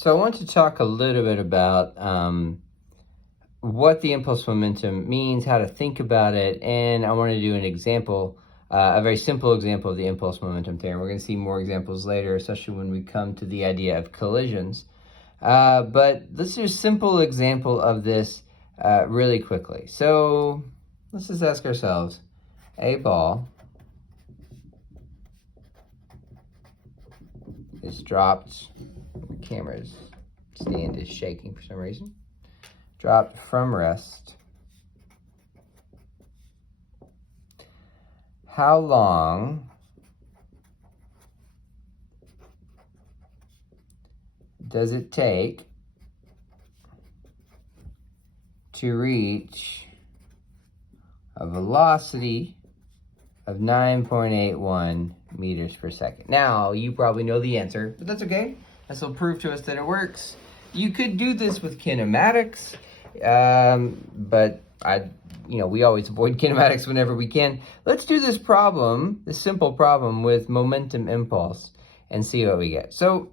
So I want to talk a little bit about what the impulse momentum means, how to think about it, and I want to do an example, a very simple example of the impulse momentum theorem. We're going to see more examples later, especially when we come to the idea of collisions. But let's do a simple example of this really quickly. So let's just ask ourselves, a ball is dropped, the camera's stand is shaking for some reason, dropped from rest. How long does it take to reach a velocity of 9.81 meters per second? Now, you probably know the answer, but that's okay. This will prove to us that it works. You could do this with kinematics, but we always avoid kinematics whenever we can. Let's do this problem, this simple problem with momentum impulse, and see what we get. So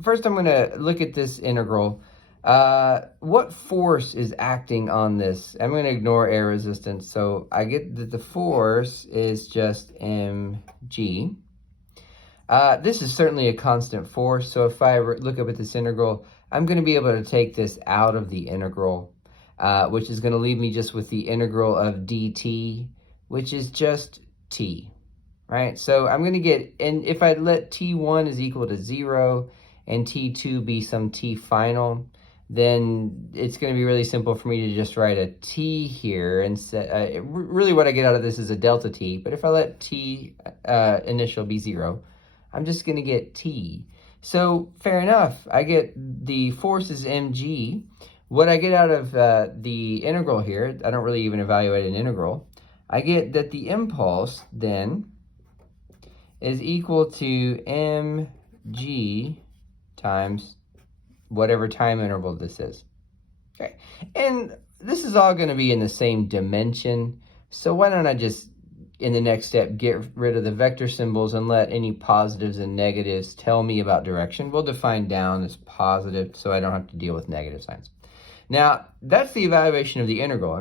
first I'm going to look at this integral. What force is acting on this? I'm going to ignore air resistance. So I get that the force is just mg. This is certainly a constant force. So if I look up at this integral, I'm going to be able to take this out of the integral, which is going to leave me just with the integral of dt, which is just t, right? So I'm going to get, and if I let t1 is equal to 0 and t2 be some t final, then it's going to be really simple for me to just write a t here and set, really what I get out of this is a delta t, but if I let t initial be 0, I'm just going to get t. So fair enough, I get the force is mg. What I get out of the integral here, I don't really even evaluate an integral, I get that the impulse then is equal to mg times whatever time interval this is. Okay, and this is all going to be in the same dimension, so why don't I just, in the next step, get rid of the vector symbols and let any positives and negatives tell me about direction. We'll define down as positive so I don't have to deal with negative signs. Now, that's the evaluation of the integral.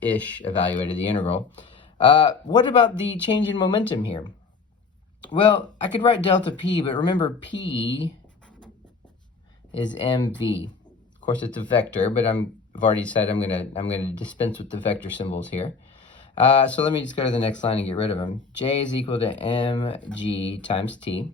Evaluated the integral. What about the change in momentum here? Well, I could write delta p, but remember p is mv. Of course, it's a vector, but I've already decided I'm gonna dispense with the vector symbols here. So let me just go to the next line and get rid of them. J is equal to mg times t.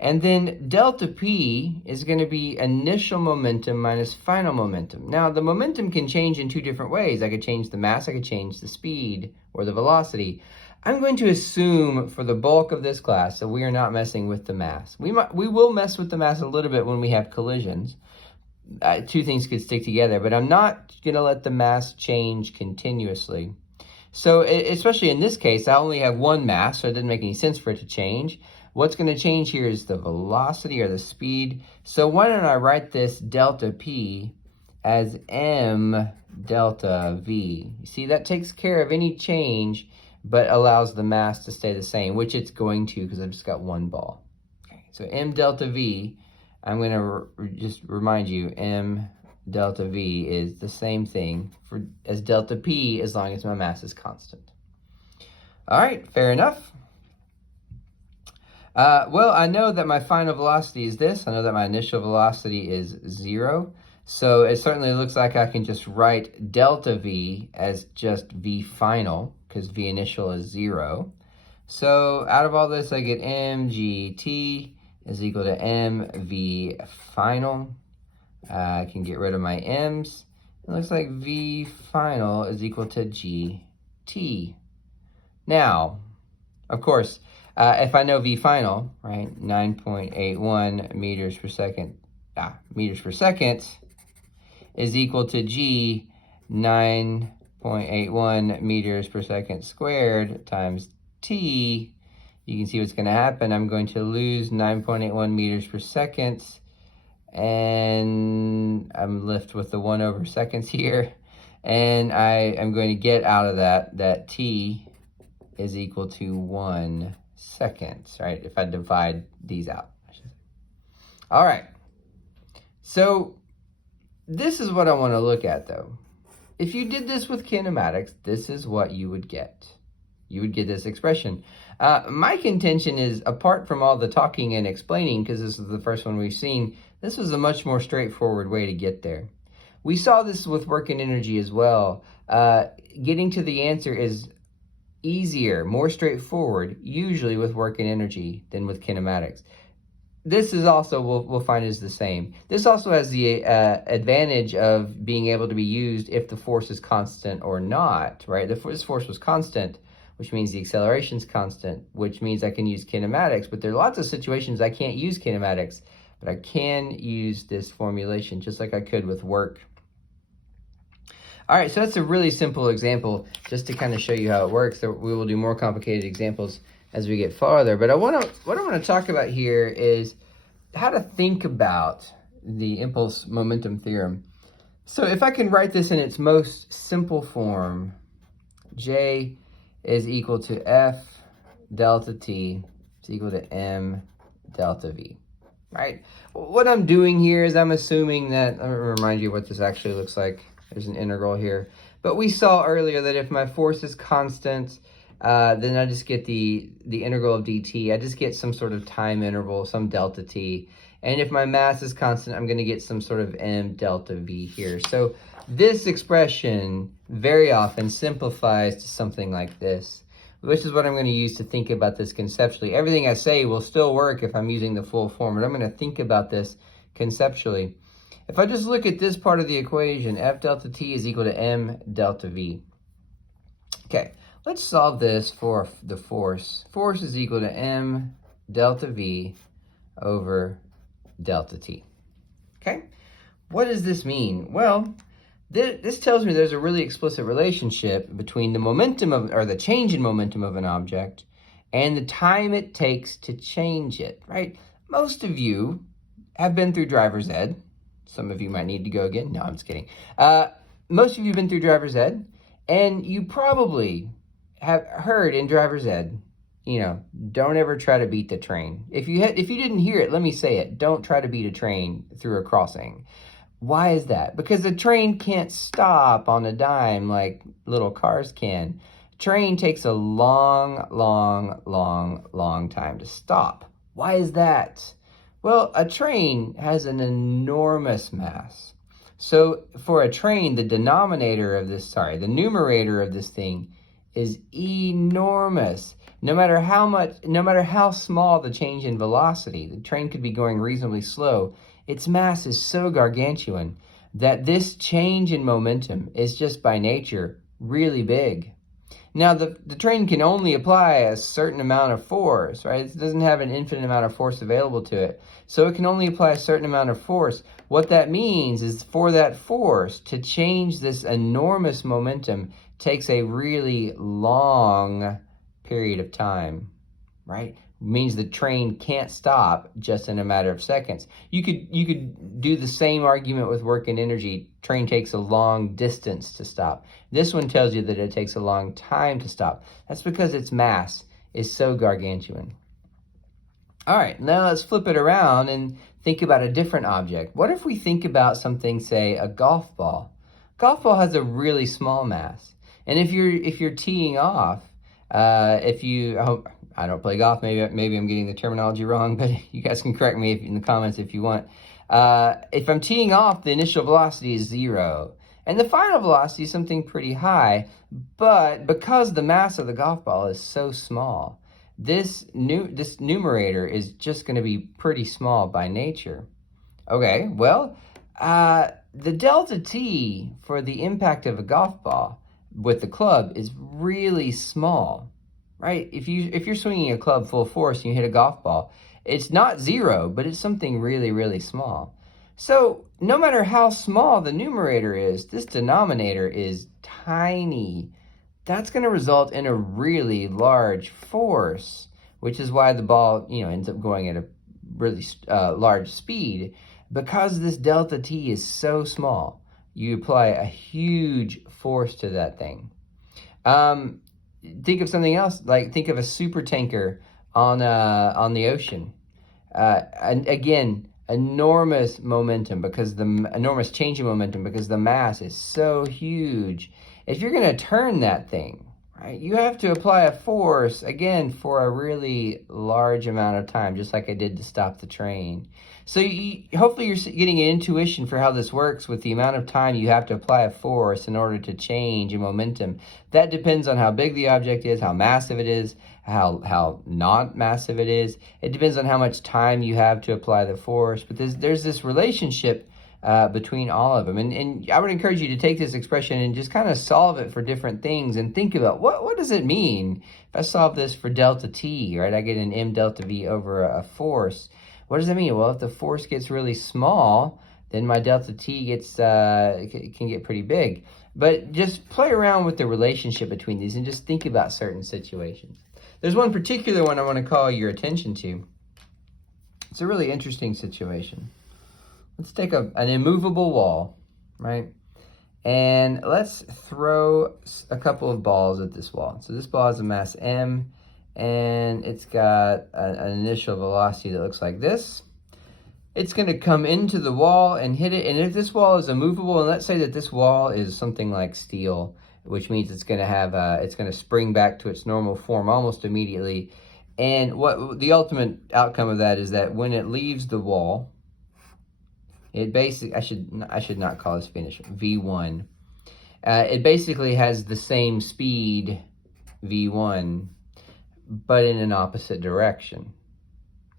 And then delta p is going to be initial momentum minus final momentum. Now, the momentum can change in two different ways. I could change the mass, I could change the speed or the velocity. I'm going to assume for the bulk of this class that we are not messing with the mass. We will mess with the mass a little bit when we have collisions. Two things could stick together, but I'm not going to let the mass change continuously. So especially in this case, I only have one mass, so it doesn't make any sense for it to change. What's going to change here is the velocity or the speed. So why don't I write this delta p as m delta v? You see, that takes care of any change, but allows the mass to stay the same, which it's going to because I've just got one ball. Okay, so m delta v, I'm going to just remind you, m delta v is the same thing as delta p as long as my mass is constant. All right, fair enough. Well, I know that my final velocity is this. I know that my initial velocity is 0. So it certainly looks like I can just write delta v as just v final, because v initial is 0. So out of all this, I get mgt is equal to mv final. I can get rid of my m's. It looks like v final is equal to gt. Now, of course, if I know v final, right, 9.81 meters per second is equal to g, 9.81 meters per second squared times t, you can see what's going to happen. I'm going to lose 9.81 meters per second, and I'm left with the 1 over seconds here, and I am going to get out of that t is equal to 1 second, right? If I divide these out. All right. So this is what I want to look at, though. If you did this with kinematics, this is what you would get. You would get this expression. My contention is, apart from all the talking and explaining, because this is the first one we've seen, this was a much more straightforward way to get there. We saw this with work and energy as well. Getting to the answer is easier, more straightforward, usually with work and energy than with kinematics. This is also, we'll find, is the same. This also has the advantage of being able to be used if the force is constant or not, right? If this force was constant, which means the acceleration is constant, which means I can use kinematics, but there are lots of situations I can't use kinematics, but I can use this formulation just like I could with work. All right, so that's a really simple example just to kind of show you how it works. So we will do more complicated examples as we get farther. But what I want to talk about here is how to think about the impulse momentum theorem. So if I can write this in its most simple form, J is equal to F delta T is equal to M delta V, right? What I'm doing here is I'm assuming that, I'll remind you what this actually looks like. There's an integral here. But we saw earlier that if my force is constant, then I just get the integral of dt. I just get some sort of time interval, some delta t. And if my mass is constant, I'm going to get some sort of m delta v here. So this expression very often simplifies to something like this, which is what I'm going to use to think about this conceptually. Everything I say will still work if I'm using the full form, but I'm going to think about this conceptually. If I just look at this part of the equation, F delta T is equal to M delta V. Okay, let's solve this for the force. Force is equal to M delta V over delta T. Okay, what does this mean? Well, this tells me there's a really explicit relationship between the momentum of, or the change in momentum of an object and the time it takes to change it, right? Most of you have been through driver's ed. Some of you might need to go again. No, I'm just kidding. Most of you have been through driver's ed, and you probably have heard in driver's ed, don't ever try to beat the train. If you didn't hear it, let me say it. Don't try to beat a train through a crossing. Why is that? Because the train can't stop on a dime like little cars can. Train takes a long, long, long, long time to stop. Why is that? Well, a train has an enormous mass. So for a train, the numerator of this thing is enormous. No matter how small the change in velocity, the train could be going reasonably slow. Its mass is so gargantuan that this change in momentum is just by nature really big. Now, the train can only apply a certain amount of force, right? It doesn't have an infinite amount of force available to it. So it can only apply a certain amount of force. What that means is for that force to change this enormous momentum takes a really long period of time, right? It means the train can't stop just in a matter of seconds. You could do the same argument with work and energy. Train takes a long distance to stop. This one tells you that it takes a long time to stop. That's because its mass is so gargantuan. All right, now let's flip it around and think about a different object. What if we think about something, say, a golf ball? Golf ball has a really small mass. And if you're teeing off, I don't play golf, maybe I'm getting the terminology wrong, but you guys can correct me in the comments if you want. If I'm teeing off, the initial velocity is 0. And the final velocity is something pretty high, but because the mass of the golf ball is so small, this numerator is just going to be pretty small by nature. Okay, well, the delta T for the impact of a golf ball with the club is really small, right? If you're swinging a club full force and you hit a golf ball, it's not 0, but it's something really, really small. So no matter how small the numerator is, this denominator is tiny. That's going to result in a really large force, which is why the ball, ends up going at a really large speed. Because this delta T is so small, you apply a huge force to that thing. Think of something else, like think of a super tanker on the ocean. And again, enormous momentum because the enormous change in momentum because the mass is so huge. If you're going to turn that thing, right, you have to apply a force again for a really large amount of time, just like I did to stop the train. So hopefully you're getting an intuition for how this works with the amount of time you have to apply a force in order to change a momentum. That depends on how big the object is, how massive it is, how not massive it is. It depends on how much time you have to apply the force. But there's this relationship between all of them. And I would encourage you to take this expression and just kind of solve it for different things and think about what does it mean? If I solve this for delta t, right, I get an m delta v over a force. What does that mean? Well, if the force gets really small, then my delta t gets can get pretty big. But just play around with the relationship between these and just think about certain situations. There's one particular one I want to call your attention to. It's a really interesting situation. Let's take an immovable wall, right? And let's throw a couple of balls at this wall. So this ball has a mass m, and it's got an initial velocity that looks like this. It's going to come into the wall and hit it. And if this wall is immovable, and let's say that this wall is something like steel, which means it's going to have it's going to spring back to its normal form almost immediately. And what the ultimate outcome of that is that when it leaves the wall, it basically, I should not call this finish v1. It basically has the same speed v1, but in an opposite direction.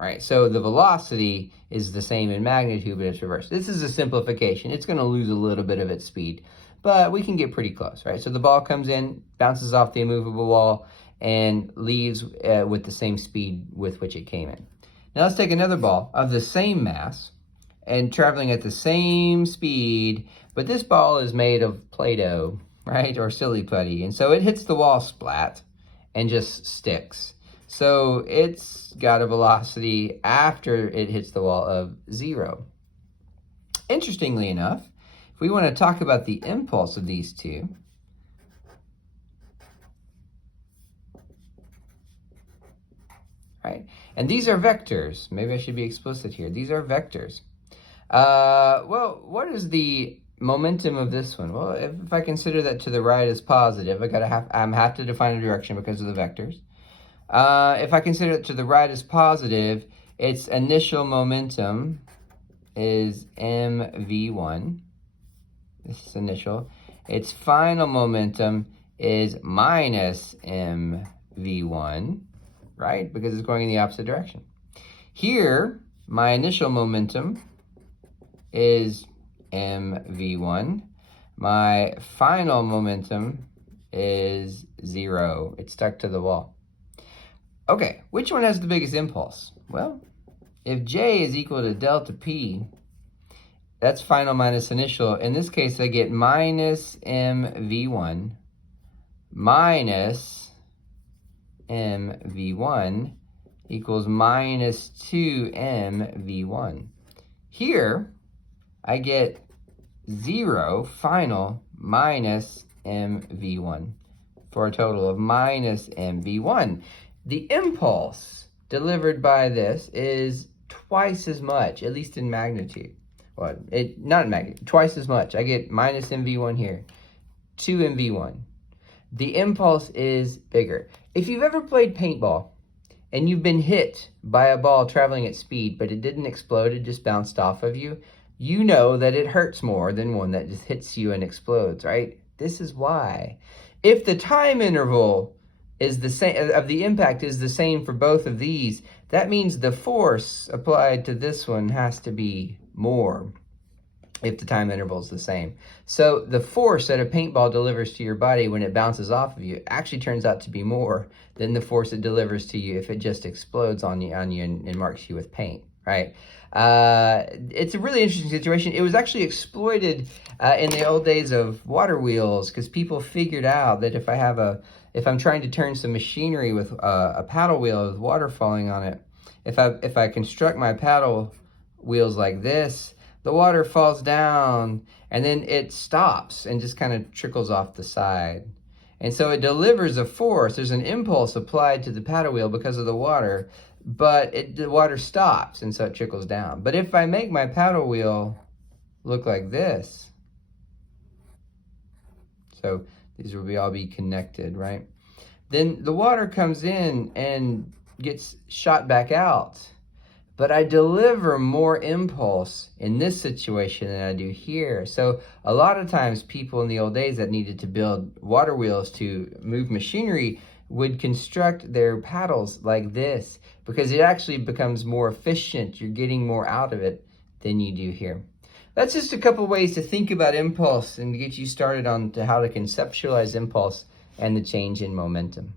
Right, so the velocity is the same in magnitude, but it's reversed. This is a simplification. It's going to lose a little bit of its speed, but we can get pretty close, right? So the ball comes in, bounces off the immovable wall, and leaves with the same speed with which it came in. Now let's take another ball of the same mass and traveling at the same speed, but this ball is made of Play-Doh, right, or silly putty, and so it hits the wall splat and just sticks. So it's got a velocity after it hits the wall of 0. Interestingly enough, if we want to talk about the impulse of these two, right? And these are vectors. Maybe I should be explicit here. These are vectors. Well, what is the momentum of this one? Well, if I consider that to the right is positive, I have to define a direction because of the vectors. If I consider it to the right as positive, its initial momentum is mv1. This is initial. Its final momentum is minus mv1, right? Because it's going in the opposite direction. Here, my initial momentum is mv1. My final momentum is 0. It's stuck to the wall. Okay, which one has the biggest impulse? Well, if J is equal to delta P, that's final minus initial. In this case, I get minus mv1 minus mv1 equals minus 2mv1. Here, I get 0 final minus mv1 for a total of minus mv1. The impulse delivered by this is twice as much, at least in magnitude. Well, not in magnitude, twice as much. I get minus mv1 here, 2mv1. The impulse is bigger. If you've ever played paintball and you've been hit by a ball traveling at speed, but it didn't explode, it just bounced off of you, you know that it hurts more than one that just hits you and explodes, right? This is why. If the time interval is the same of the impact is the same for both of these, that means the force applied to this one has to be more if the time interval is the same. So the force that a paintball delivers to your body when it bounces off of you actually turns out to be more than the force it delivers to you if it just explodes on you and marks you with paint, right? It's a really interesting situation. It was actually exploited in the old days of water wheels because people figured out that if I'm trying to turn some machinery with a paddle wheel with water falling on it, if I construct my paddle wheels like this, the water falls down and then it stops and just kind of trickles off the side. And so it delivers a force. There's an impulse applied to the paddle wheel because of the water, but the water stops, and so it trickles down. But if I make my paddle wheel look like this, so these will all be connected, right? Then the water comes in and gets shot back out. But I deliver more impulse in this situation than I do here. So a lot of times people in the old days that needed to build water wheels to move machinery would construct their paddles like this, because it actually becomes more efficient. You're getting more out of it than you do here. That's just a couple ways to think about impulse and to get you started on to how to conceptualize impulse and the change in momentum.